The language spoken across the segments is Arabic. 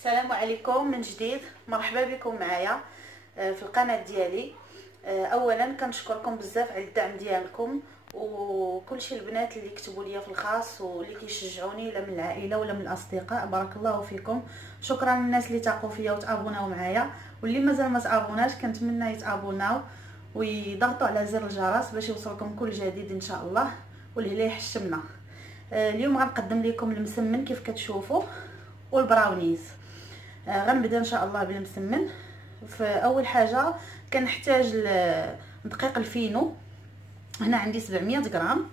السلام عليكم من جديد، مرحبا بكم معايا في القناه ديالي. اولا كنشكركم بزاف على الدعم ديالكم وكلشي البنات اللي كتبوا لي في الخاص واللي كيشجعوني، لا من العائله ولا من الاصدقاء. بارك الله فيكم. شكرا للناس اللي تاقوا فيا وتابوناو معايا، واللي مازال ما تابوناش كنتمنى يتابوناو ويضغطوا على زر الجرس باش يوصلكم كل جديد ان شاء الله. واللي يحشمنا اليوم غنقدم لكم المسمن كيف كتشوفوا والبراونيز. غنبدا ان شاء الله بالمسمن. فاول حاجه كنحتاج دقيق الفينو. هنا عندي 700 غرام،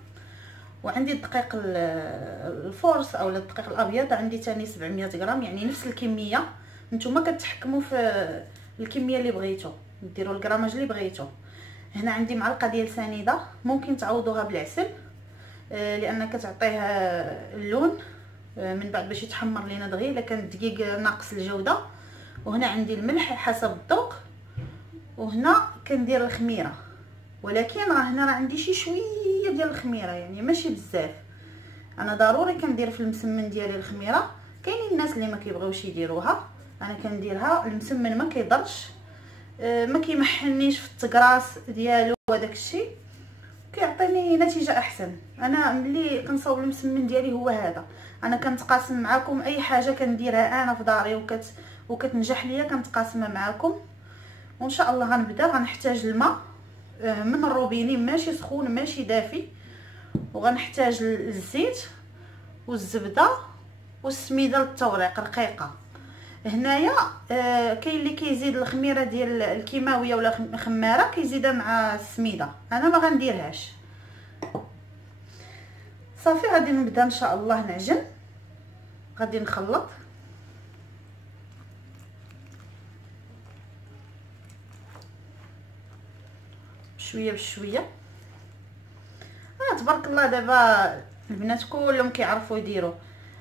وعندي الدقيق الفورس او الدقيق الابيض عندي ثاني 700 غرام، يعني نفس الكميه. نتوما كتحكموا في الكميه اللي بغيتو، ديروا الكراماج اللي بغيتو. هنا عندي معلقه ديال سنيده، ممكن تعوضوها بالعسل لان كتعطيه اللون من بعد باش يتحمر لينا دغيا الا كان الدقيق ناقص الجوده. وهنا عندي الملح حسب الذوق، وهنا كندير الخميره، ولكن هنا عندي شي شويه ديال الخميره، يعني ماشي بزاف. انا ضروري كندير في المسمن ديالي الخميره. كاينين الناس اللي ما كيبغيوش يديروها، انا كنديرها. المسمن ما كيضرش، ما كيمحنيش في التقراص ديالو وداك الشيء، كيعطيني نتيجه احسن. انا ملي كنصاوب المسمن ديالي هو هذا. انا كنتقاسم معكم اي حاجه كنديرها انا في داري وكتنجح ليا كنتقاسمها معكم. وان شاء الله غنبدا. غنحتاج الماء من الروبيني، ماشي سخون ماشي دافي، وغنحتاج الزيت والزبده والسميده للتوريق رقيقه. هنايا كاين اللي كيزيد الخميره ديال الكيماويه ولا خماره كيزيدها مع السميده، انا ما غنديرهاش. صافي غادي نبدا ان شاء الله نعجن. غادي نخلط بشويه بشويه. تبارك الله دابا البنات كلهم كيعرفوا يديروا.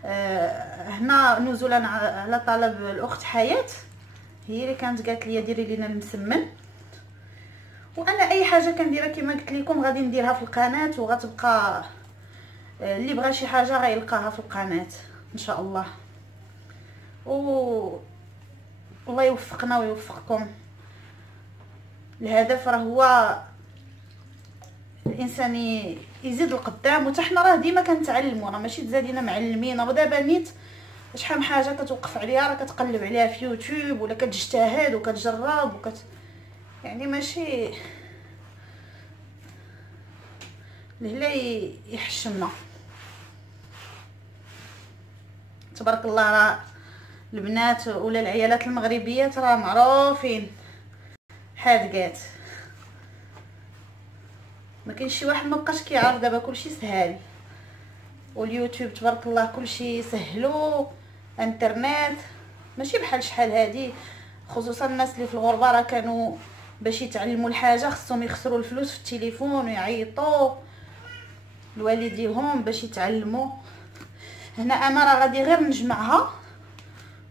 هنا نزولا على طلب الاخت حياه، هي اللي كانت قالت لي ديري لينا المسمن. وانا اي حاجه كنديرها كما قلت لكم غادي نديرها في القناه، وغتبقى اللي بغى شي حاجه غيلقاها في القناه ان شاء الله. الله يوفقنا ويوفقكم. الهدف راه هو الانسان يزيد القدام، وحتى حنا راه ديما كنتعلموا، راه ماشي تزادينا معلمين. راه دابا نيت شحال من حاجه كتوقف عليها، راه كتقلب عليها في يوتيوب ولا كتجتهد وكتجرب يعني ماشي لهلا يحشمنا. تبارك الله راه البنات ولا العيالات المغربيات راه معروفين حادقات. ما كاينش شي واحد ما بقاش كيعرف. دابا كلشي سهل، واليوتيوب تبارك الله كلشي سهلو. انترنت ماشي بحال شحال هادي، خصوصا الناس اللي في الغربه راه كانوا باش يتعلموا الحاجه خصهم يخسروا الفلوس في التليفون ويعيطوا لوالديهم باش يتعلموا. هنا انا راه غادي غير نجمعها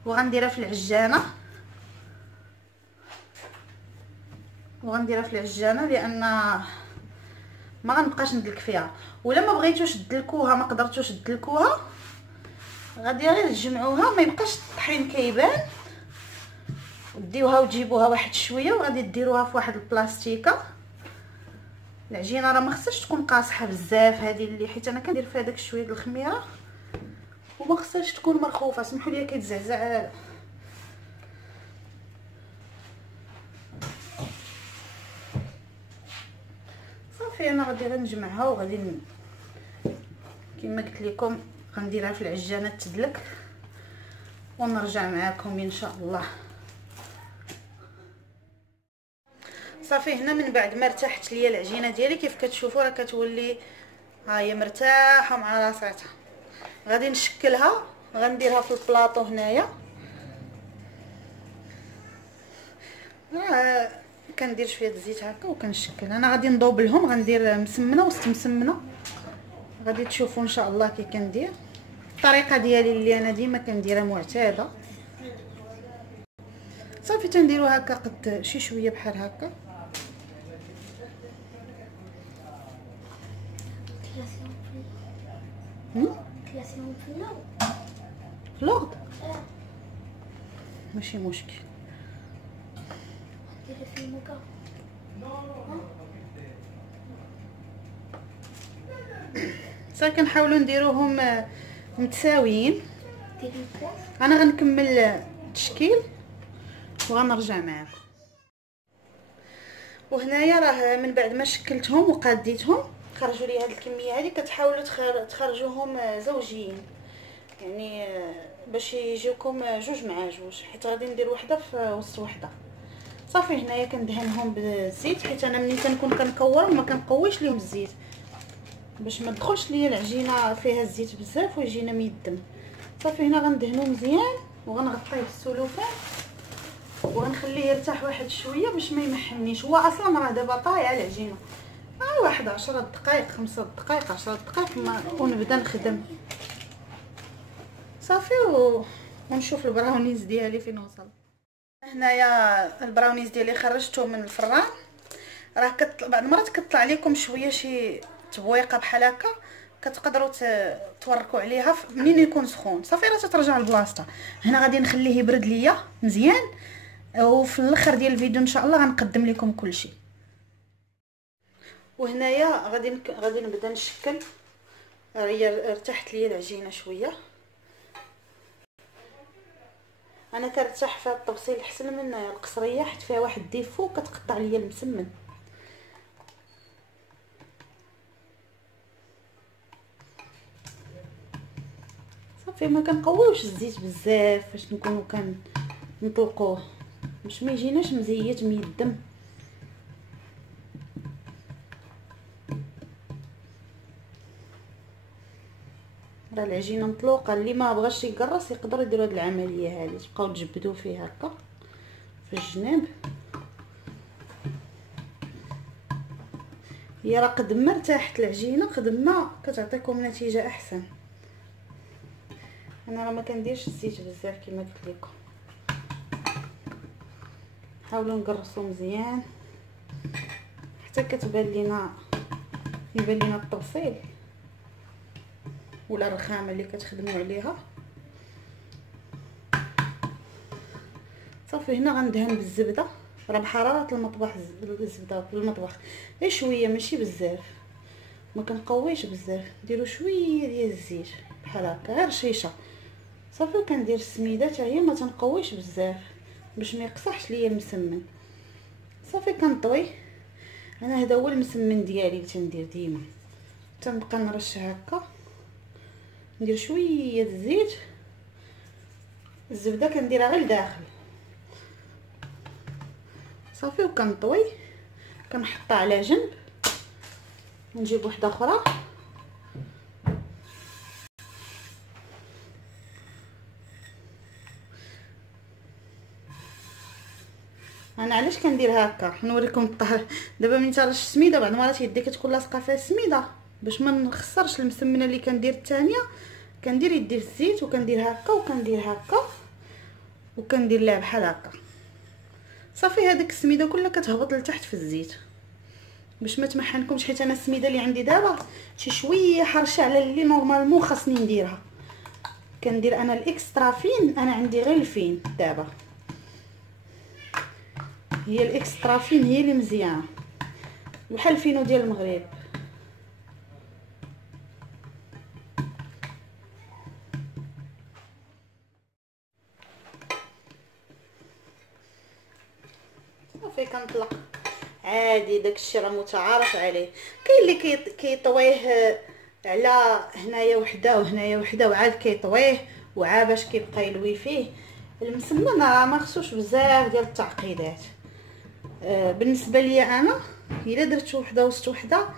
وغنديرها في العجانه، لان ما غنبقاش ندلك فيها. ولا ما بغيتوش تدلكوها، ما قدرتوش تدلكوها، غادي غير تجمعوها، ما يبقاش الطحين كيبان، وديوها وتجيبوها واحد شويه وغادي ديروها في واحد البلاستيكه. العجينه راه ما خصهاش تكون قاصحه بزاف، هذه اللي حيت انا كندير فيها داك شويه د الخميره، وما خصهاش تكون مرخوفه. سمحوا لي كيتزعزع. صافي انا غادي غير نجمعها وغادي كما قلت لكم غنديرها في العجانه تدلك ونرجع معكم ان شاء الله. صافي هنا من بعد ما ارتاحت ليا العجينه ديالي كيف كتشوفوا راه كتولي ها هي مرتاحه مع راساتها. غادي نشكلها، غنديرها في البلاطو هنايا. كندير شويه الزيت هكا وكنشكل. انا غادي نضوبلهم، غندير مسمنه وسط مسمنه. غادي تشوفوا ان شاء الله كي كندير الطريقه ديالي اللي انا ديما كنديرها معتاده. صافي تنديروا هكا قد شي شويه بحال هكا. في الارض ماشي مشكل. صافي كنحاولوا نديروهم متساويين. انا غنكمل التشكيل وغنرجع معكم. وهنايا راه من بعد ما شكلتهم وقاديتهم خرجوا لي هاد الكميه هذه. كتحاولوا تخرجوهم زوجيين، يعني باش يجيوكم جوج مع جوج، حيت غادي ندير وحده في وسط وحده. صافي هنايا كندهنهم بالزيت، حيت انا ملي كنكون كنكور ما كنقويش ليهم الزيت باش ما تدخلش ليا العجينه فيها الزيت بزاف ويجينا ميدم. صافي هنا غندهنو مزيان وغنغطيه بالسلوفان وغنخليه يرتاح واحد شويه باش ما يمحنيش. هو اصلا راه دابا طايع العجينه، واحد 10 دقائق 5 دقائق 10 دقائق ونبدا نخدم. صافي ونشوف البراونيز ديالي فين وصل. هنايا البراونيز ديالي خرجته من الفران. راه بعض المرات كطلع لكم شويه شي تبويقه بحال هكا، كتقدروا توركوا عليها منين يكون سخون. صافي راه تترجع لبلاصتها. هنا غادي نخليه يبرد ليا مزيان، وفي الاخر ديال الفيديو ان شاء الله غنقدم لكم كلشي. وهنايا غادي نبدا نشكل. هي ارتحت ليا العجينه شويه. انا كنرتاح فيها التبصيل احسن من القصريه، حيت فيها واحد ديفو كتقطع ليا المسمن. صافي ما كنقويوش الزيت بزاف باش نكونوا كنطلقوه باش ما يجيناش مزيت ميدم. راه العجينه مطلوقه، اللي ما بغاش يقرص يقدر يدير هاد العمليه هذه، تبقاو تجبدوا فيه هكا في الجناب. هي راه قد ما ارتاحت العجينه قد ما كتعطيكم نتيجه احسن. انا راه ما كنديرش الزيت بزاف كما قلت لكم. حاولوا نقرصوا مزيان حتى يبان لينا التبصيل ولا الرخامه اللي كتخدموا عليها. صافي هنا غندهن بالزبده، راه بحراره المطبخ الزبده في المطبخ غير شويه ماشي بزاف، ما كنقويش بزاف. نديروا شويه ديال الزيت بحال هكا غير شيشه. صافي كندير السميده حتى هي ما تنقويش بزاف باش ما يقصحش ليا المسمن. صافي كنطوي. انا هذا هو المسمن ديالي اللي تندير ديما، تنبقى نرش هكا، ندير شويه الزيت. الزبده كنديرها غير لداخل. صافي وكنطوي كنحطها على جنب. نجيب وحده اخرى انا علاش كندير هكا نوريكم الطهر. دابا ملي ترش السميده بعض المرات يدي كتكون لاصقه فيها السميده، باش ما نخسرش المسمنه اللي كندير الثانيه كندير يدي في الزيت وكندير هكا وكندير هكا وكندير لها بحال هكا. صافي هذيك السميده كلها كتهبط لتحت في الزيت باش ما تمحنكمش، حيت انا السميده اللي عندي دابا شي شويه حرشه على اللي نورمالمون خاصني نديرها. كندير انا الاكسترا فين، انا عندي غير الفين دابا. هي الاكسترا فين هي اللي مزيانه بحال الفينو ديال المغرب. صافي كنطلق عادي، داكشي راه متعارف عليه. كاين اللي كيطويه على هنايا وحده وهنايا وحده وعاد كيطويه وعا باش كيبقى يلوي فيه. المسمن راه ما خصوش بزاف ديال التعقيدات. بالنسبه ليا انا الا درت وحده وسط وحده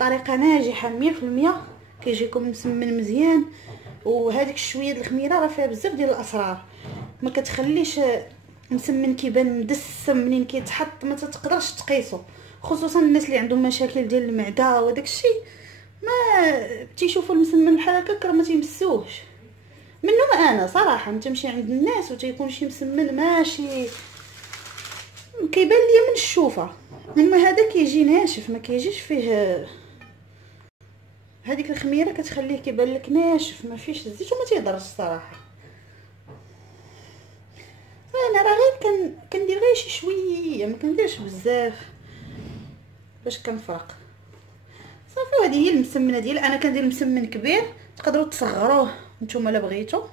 طريقه ناجحه 100%. كيجيكم المسمن مزيان، وهذيك شويه د الخميره راه فيها بزاف ديال الاسرار. ما كتخليش مسمن كيبان مدسم منين كيتحط ما تقدرش تقيسو، خصوصا الناس اللي عندهم مشاكل ديال المعده وداك الشيء ما تيشوفوا المسمن بحال هكا ما تيمسوهش. منهم انا صراحه تمشي عند الناس وتيكون شي مسمن ماشي كيبان ليا من الشوفه، اما هذا كيجي ناشف ما كيجيش فيه هذيك الخميره كتخليه كيبان لك ناشف ما فيش الزيت وما تيضرش الصراحه. ما كنديرش بزاف باش كنفرق صافي. وهذه هي المسمنه ديالي. انا كندير مسمن كبير، تقدروا تصغروه نتوما الا بغيتوا.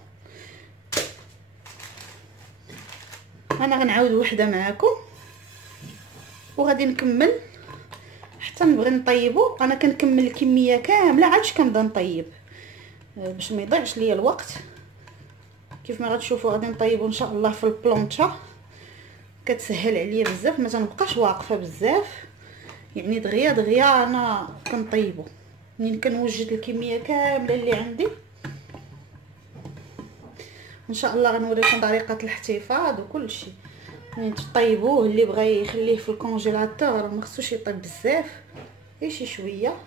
انا غنعاود وحده معاكم وغادي نكمل حتى نبغي نطيبو. انا كنكمل الكميه كامله عادش كنبدا نطيب باش ما يضيعش ليا الوقت. كيف ما غتشوفوا غادي نطيبو ان شاء الله في البلونطه، كتسهل عليا بزاف، ما تنبقاش واقفه بزاف، يعني دغيا دغيا انا كنطيبو. منين كنوجد الكميه كامله اللي عندي ان شاء الله غنوريكم طريقه الاحتفاظ وكل شيء. يعني تطيبوه، اللي بغى يخليه في الكونجيلاتور ما خصوش يطيب بزاف، غير شي شويه.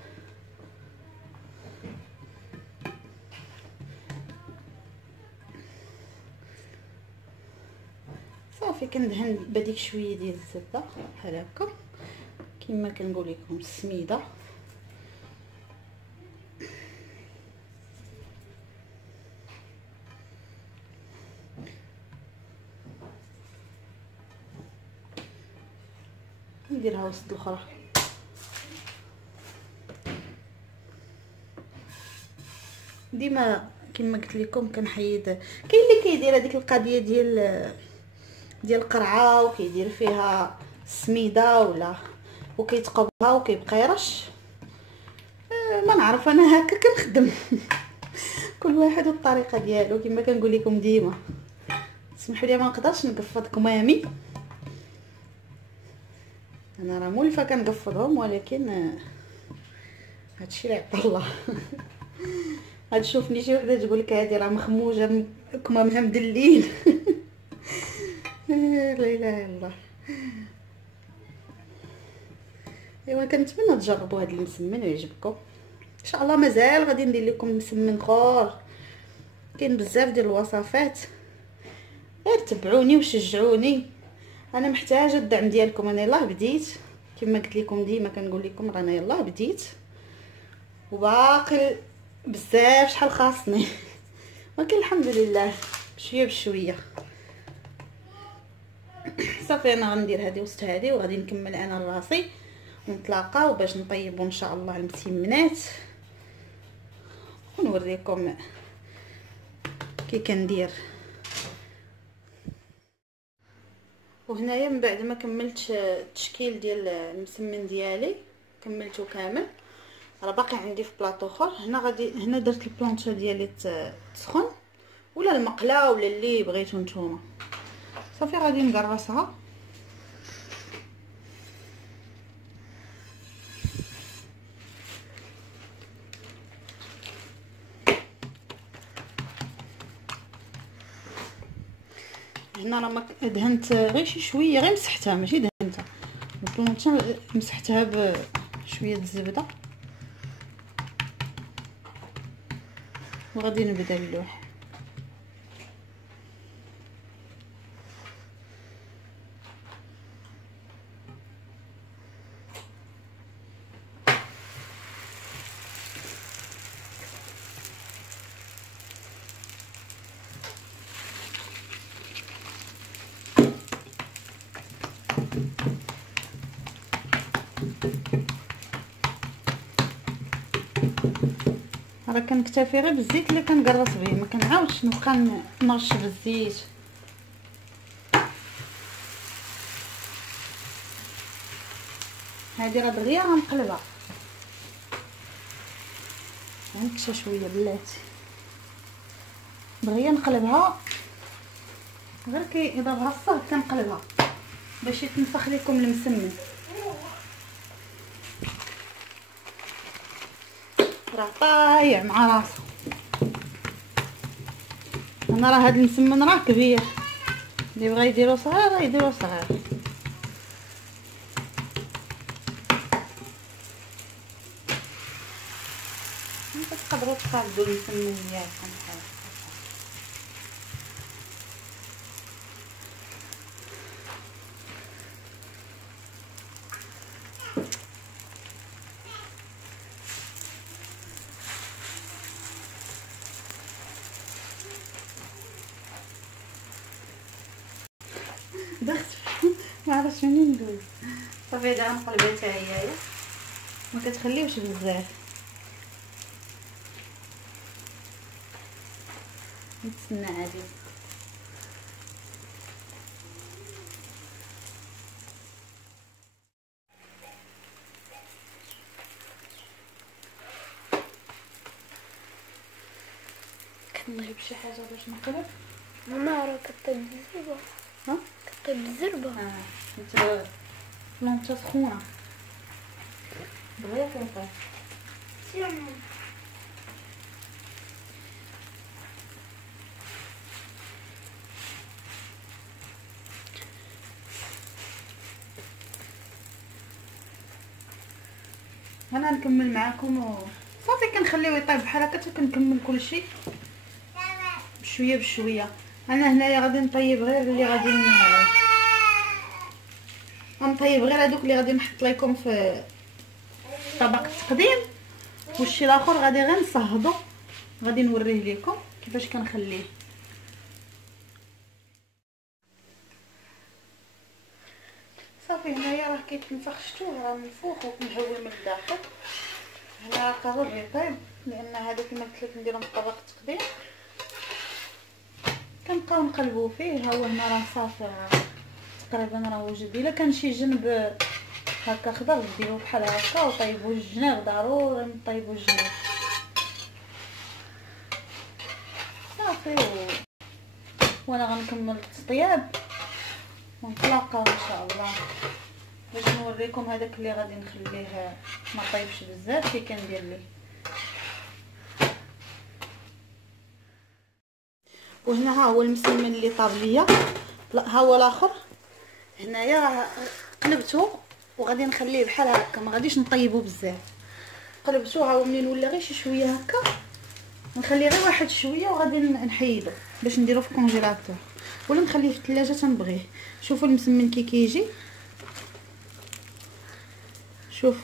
صافي كندهن بديك شويه ديال الزبده بحال هكا كما كنقول لكم السميده. نديرها وسط الاخرى. ديما كما قلت لكم كنحيد. كاين اللي كيدير هذيك القضيه ديال القرعه وكيدير فيها السميده ولا وكيتقبها وكيبقى يرش. ما نعرف، انا هكا كنخدم. كل واحد والطريقه ديالو كما كنقول لكم ديما. اسمحوا لي ما نقدرش نقفضكم امي، انا راه مولفه كنقفضهم، ولكن هادشي اللي عطا الله. غتشوفني شي وحده تقول لك هذه راه مخموجه كمامها مدلين. لا اله الا الله. ايوا كنتمنى تجربوا هذا المسمن ويعجبكم ان شاء الله. مازال غادي ندير لكم مسمن اخر، كاين بزاف ديال الوصفات. غير تبعوني وشجعوني، انا محتاجه الدعم ديالكم. انا يلاه بديت كما قلت لكم ديما كنقول لكم رانا يلاه بديت وباقي بزاف شحال خاصني. ولكن الحمد لله بشويه بشويه. صافي انا غندير هذه وسط هذه وغادي نكمل انا راسي ونتلاقاو باش نطيبوا ان شاء الله المسمنات ونوريكم كي كندير. وهنايا من بعد ما كملت التشكيل ديال المسمن ديالي كملته كامل، راه باقي عندي في بلاطو اخر. هنا درت البلونطه ديالي تسخن ولا المقله ولا اللي بغيتو نتوما. صافي غادي نقرصها. هنا راه ما دهنت غير شي شويه، غير مسحتها ماشي دهنتها. البلونطه مسحتها بشويه الزبده وغادي نبدا اللوح. راه كنكتفي غير بالزيت اللي كنقرص به، ما كنعاودش نبقى نرش بالزيت. هذه راه دغيا غنقلبها. غنكشى شويه بلاتي دغيا نقلبها، غير كي يضربها الصهد كنقلبها باش يتنفخ لكم المسمن. راه طايع مع راسو. انا راه هاد المسمن راه كبير، اللي بغا يديرو صغير راه يديرو صغير. تقدروا تقادوا المسمن ديالكم بحال دخت. ما عارفه شنو ندوز. صافي هذا غنقلبها حتى هي، ما كتخليوش بزاف، نتسنى عادي. نجيب شي حاجه باش نقلب. ماما راه كطيب بالزربه. ها كطيب بالزربه. انت بلونطه سخونه دغيا كيطيب. سير انا نكمل معكم صافي، كنخليوه يطيب بحال هكا حتى كنكمل كلشي بشويه بشويه. انا هنايا غادي نطيب غير اللي غادي غنطيب غير هذوك اللي غادي نحط لكم في طبق التقديم، والشي الاخر غادي غير نصهدو، غادي نوريه لكم كيفاش كنخليه. صافي هنايا راه كيتنفخ، شتوه راه من الفوق ومهوي من الداخل. هنا قرب يطيب لان هذا كما قلت لك نديرو في طبق التقديم، كنبقاو نقلبو فيه. ها هو هنا راه صافي تقريبا راه وجد. الا كان شي جنب هكا خضر ديروه بحال هكا وطيبوا الجناب، ضروري نطيبوا الجناب صافي. وانا غنكمل التطياب ونتلاقاو ان شاء الله باش نوريكم هذاك اللي غادي نخليه ما طيبش بزاف كي كندير ليه. وهنا ها هو المسمن اللي طاب ليا، لا ها هو الاخر هنايا راه قلبته وغادي نخليه بحال هكا، ما غاديش نطيبو بزاف. قلبته ها هو منين ولا غير شي شويه هكا، نخليه غير واحد شويه وغادي نحيدو باش نديرو في الكونجيلاتور ولا نخليه في الثلاجه تنبغيه. شوفوا المسمن كي كيجي، شوف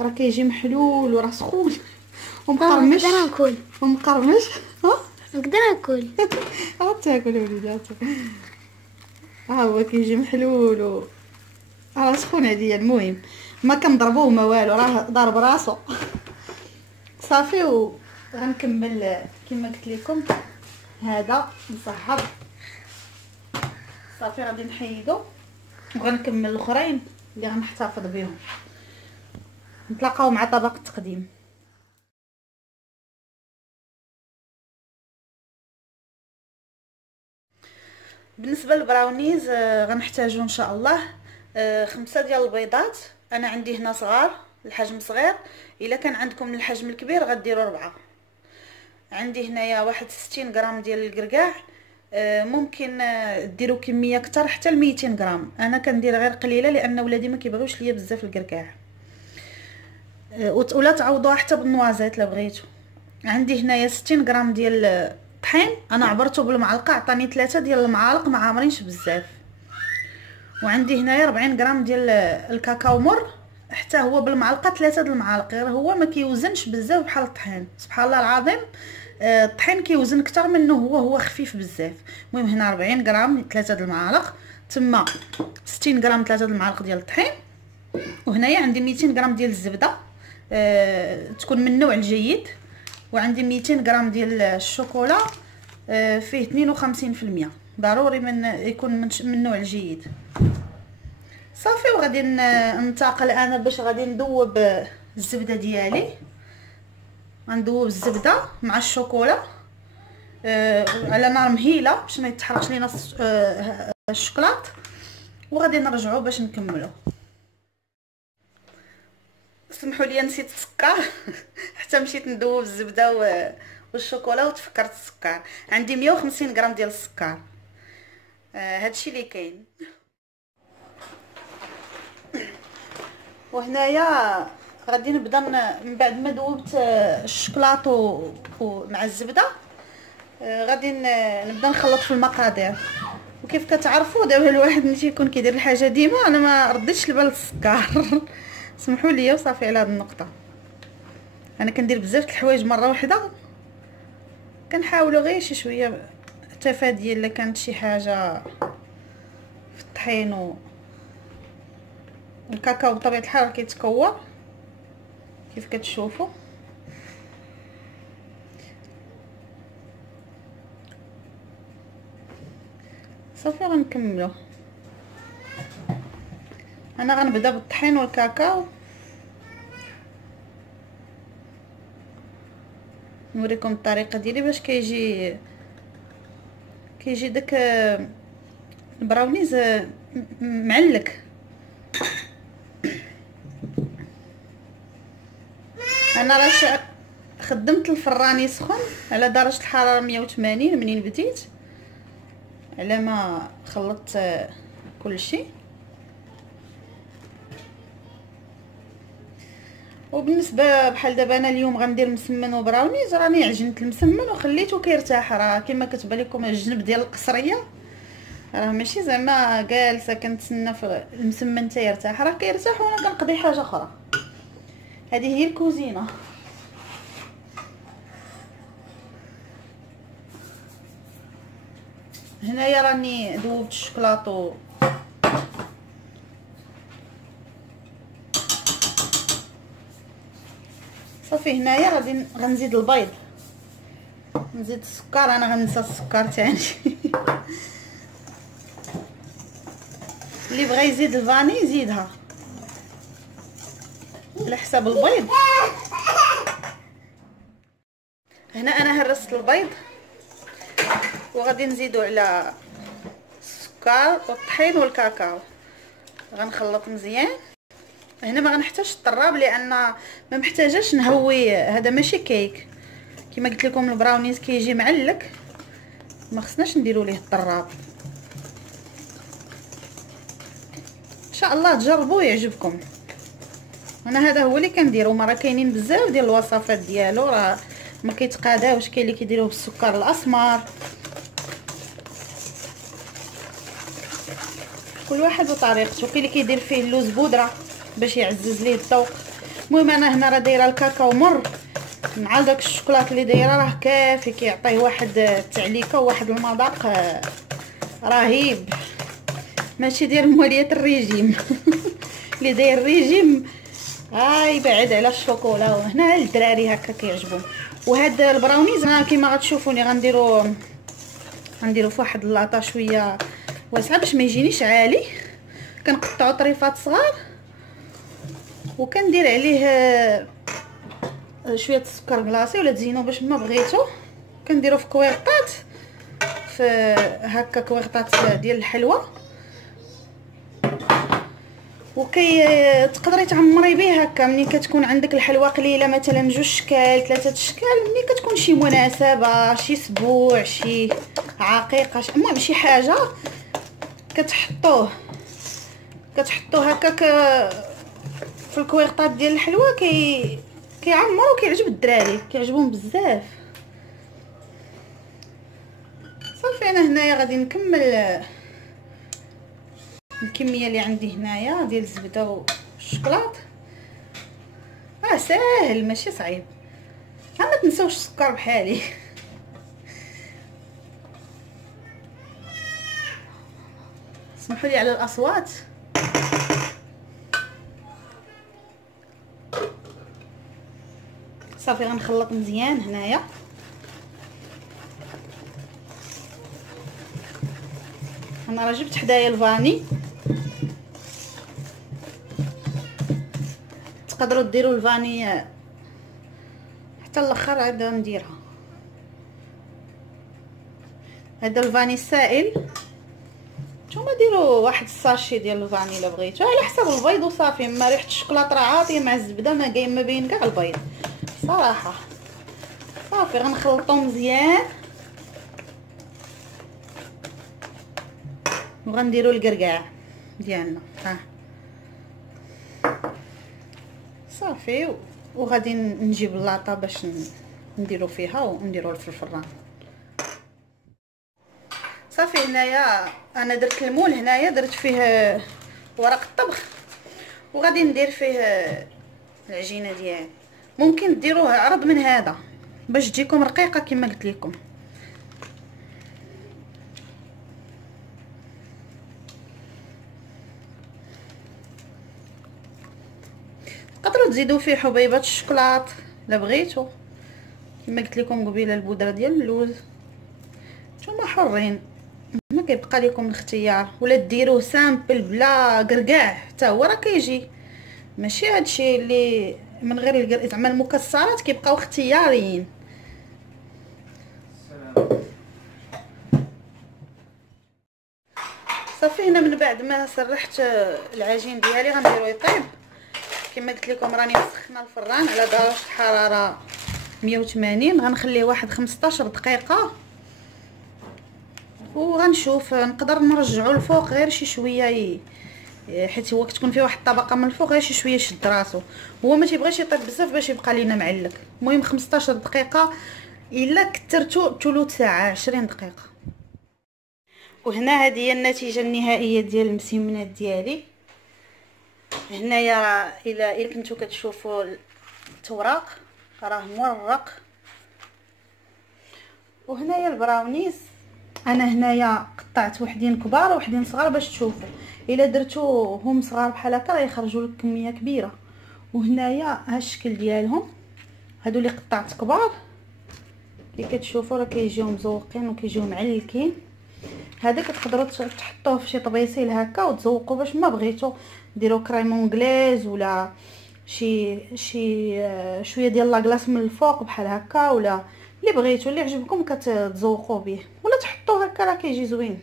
راه كيجي محلول وراه سخون ومقرمش ومقرمش. ها نقدر ناكل. تاكل وليدات. ها هو كيجي محلول و راه سخون عاديه. المهم ما كنضربوه ما والو، راه ضارب راسو صافي. وغنكمل كما قلت لكم هذا مصهد صافي، غادي نحيدو وغنكمل الاخرين اللي غنحتفظ بهم. نتلاقاو مع طبق التقديم. بالنسبه للبراونيز غنحتاجو ان شاء الله 5 ديال البيضات. انا عندي هنا صغار، الحجم صغير. الا كان عندكم الحجم الكبير غديروا 4. عندي هنايا 61 غرام ديال الكركاع، ممكن ديروا كميه اكثر حتى ل 200 غرام. انا كندير غير قليله لان ولادي ما كيبغيوش ليا بزاف الكركاع، ولا تعوضوها حتى بالنوازيت لا بغيتو. عندي هنايا 60 غرام ديال الطحين، انا عبرته بالمعلقه عطاني 3 ديال المعالق ما عامرينش بزاف. وعندي هنايا 40 غرام ديال الكاكاو مر، حتى هو بالمعلقه 3 د المعالق، غير هو ما كيوزنش بزاف بحال الطحين. سبحان الله العظيم الطحين كيوزن اكثر منه، هو خفيف بزاف. المهم هنا 40 غرام 3 د المعالق، تما 60 غرام 3 د المعالق ديال الطحين. وهنايا عندي 200 غرام ديال الزبده تكون من النوع الجيد. وعندي 200 غرام ديال الشوكولا فيه 52%، ضروري يكون من النوع الجيد صافي. وغادي ننتقل انا باش غادي ندوب الزبده ديالي. غندوب الزبده مع الشوكولا على نار مهيله باش ما يتحرقش لينا الشوكولات، وغادي نرجعوا باش نكملوا. سمحوا لي نسيت السكر حتى مشيت ندوب الزبده والشوكولا وتفكرت السكر. عندي 150 غرام ديال السكر، هادشي اللي كاين. وهنايا غادي نبدا من بعد ما دوبت الشوكولاط مع الزبده غادي نبدا نخلط في المقادير. وكيف كتعرفوا دابا الواحد ملي تيكون كيدير الحاجه ديما، انا ما رديتش البال السكر سمحوا لي وصافي على هذه النقطه. انا كندير بزاف د الحوايج مره واحده، كنحاولوا غير شي شويه تفاديا الا كانت شي حاجه في الطحين الطحين والكاكاو بطبيعه الحال كيتكور كيف كتشوفوا. صافي غنكملو. انا غنبدا بالطحين والكاكاو، نوريكم الطريقه ديالي باش كيجي داك البراونيز معلك. انا راه خدمت الفران يسخن على درجه الحراره 180 منين بديت، على ما خلطت كل شيء. وبالنسبه بحال دابا انا اليوم غندير مسمن وبراونيز، راني عجنت المسمن وخليته كيرتاح. راه كما كتبان لكم الجنب ديال القصريه راه ماشي زعما جالسه كنتسنى في المسمن حتى يرتاح، راه كيرتاح وانا كنقضي حاجه اخرى. هذه هي الكوزينه. هنايا راني ذوبت الشوكولاطو صافي. هنايا غادي غنزيد البيض، نزيد السكر. انا غنسى السكر تاني اللي بغى يزيد الفاني يزيدها على حساب البيض. هنا انا هرست البيض وغادي نزيدو على السكر والطحين والكاكاو، غنخلط مزيان. هنا ما غنحتاجش الطراب لان ما محتاجاش نهوي، هذا ماشي كيك. كما قلت لكم البراونيز كيجي معلك، ما خصناش نديروا ليه الطراب. ان شاء الله تجربوه يعجبكم. انا هذا هو اللي كنديرو. راه كاينين بزاف ديال الوصفات ديالو، راه ما كيتقاداوش. كاين اللي كيديروه بالسكر الاسمر، كل واحد وطريقته. كاين اللي كيدير فيه اللوز بودره باش يعزز ليه الذوق. المهم انا هنا راه دايره الكاكاو مر مع داك الشوكولاط اللي دايره، راه كافي كيعطيه واحد التعليكه وواحد المذاق رهيب. ماشي ديال مواليات الريجيم اللي داير الريجيم يبعد على الشوكولا. وهنا الدراري هكا كيعجبهم. وهاد البراونيز انا كيما غتشوفوني غنديرو في واحد اللاطه شويه واسعه باش ما يجينيش عالي. كنقطعو طريفات صغار وكندير عليه شويه السكر كلاصي ولا تزينو باش ما بغيتو. كنديرو في كويرطات، في هكا كويرطات ديال الحلوى، تقدري تعمري به هكا. ملي كتكون عندك الحلوى قليله، مثلا 2 شكال 3 شكال، ملي كتكون شي مناسبه، شي سبوع، شي عقيقه، المهم شي حاجه كتحطوه هكاك في الكويرطات ديال الحلوى. كيعمر وكيعجب الدراري، كيعجبهم بزاف. صافي انا هنايا غادي نكمل الكميه اللي عندي هنايا ديال الزبده والشوكولاط. ساهل ماشي صعيب. ما تنساوش السكر بحالي. اسمحوا لي على الاصوات. صافي غنخلط مزيان هنايا. انا راه جبت حدايا الفاني، تقدروا ديروا الفاني حتى الاخر. عاد نديرها هذا الفاني السائل. نتوما ديروا واحد الساشي ديال الفاني الا بغيتو على حسب البيض وصافي. اما ريحه الشوكولاط راه عاطيه مع الزبده، ما كاين ما بين كاع البيض صراحه. صافي غنخلطو مزيان وغنديروا الكركاع ديالنا. صافي وغادي نجيب اللاطه باش نديرو فيها ونديروه في الفران. صافي هنايا انا درت المول، هنايا درت فيه ورق الطبخ وغادي ندير فيه العجينه ديالي. ممكن ديروه عرض من هذا باش تجيكم رقيقه كما قلت لكم. تقدروا تزيدوا فيه حبيبات الشوكولاط الا بغيتوا، كما قلت لكم قبيله البودره ديال اللوز. نتوما حرين، ما كيبقى لكم الاختيار، ولا ديروه سامبل بلا قرقاع حتى هو راه كيجي. ماشي هادشي اللي من غير زعما المكسرات كيبقاو اختياريين. صافي هنا من بعد ما سرحت العجين ديالي غنديرو يطيب. كما قلت لكم راني مسخنه الفران على درجه حراره 180، غنخليه واحد 15 دقيقه وغنشوف نقدر نرجعو الفوق غير شي شويه حيت هو كتكون فيه واحد الطبقه من الفوق غير شي شويه يشد راسو، هو ما تيبغيش يطيب بزاف باش يبقى لينا معلق. المهم 15 دقيقه الا كثرتو ثلث ساعه 20 دقيقه. وهنا هذه هي النتيجه النهائيه ديال المسمنات ديالي. هنايا الا كنتو كتشوفوا التوراق راه مورق. وهنايا البراونيز انا هنايا قطعت وحدين كبار وحدين صغار باش تشوفوا. الا درتوهم صغار بحال هكا راه يخرجوا لك كميه كبيره. وهنايا ها الشكل ديالهم، هادو اللي قطعت كبار اللي كتشوفوا راه كيجيو مزوقين وكيجيو معلكين. هذا كتقدروا تحطوه في شي طبيسيل هكا وتزوقوا باش ما بغيتو ديروا كريم انجليز ولا شويه ديال لاكلاص من الفوق بحال هكا، ولا اللي بغيتو اللي عجبكم كتزوقوا به، ولا تحطوه هكا راه كيجي زوين.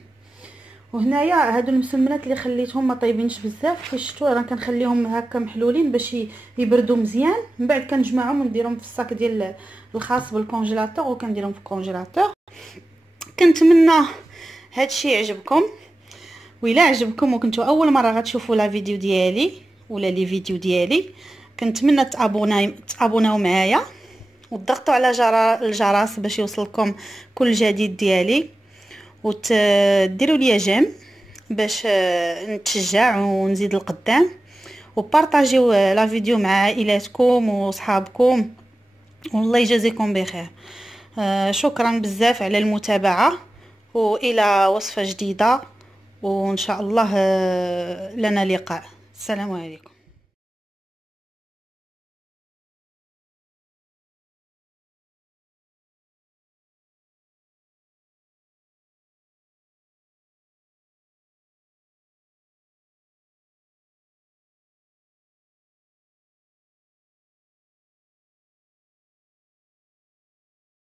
وهنايا هادو المسمنات اللي خليتهم ما طايبينش بزاف، كي شفتوا راه كنخليهم هكا محلولين باش يبردوا مزيان، من بعد كنجمعهم ونديرهم في الصاك ديال الخاص بالكونجيلاتور وكنديرهم في الكونجيلاتور. كنتمنى هادشي يعجبكم، وإلا عجبكم وكنتو اول مره غتشوفوا لا فيديو ديالي ولا لي فيديو ديالي كنتمنى تابوناو معايا وتضغطوا على الجرس باش يوصلكم كل جديد ديالي، وتديروا لي جيم باش نتشجع ونزيد القدام، وبارطاجيو لا فيديو مع عائلاتكم وصحابكم، والله يجازيكم بخير. شكرا بزاف على المتابعه، والى وصفه جديده وان شاء الله لنا لقاء. السلام عليكم.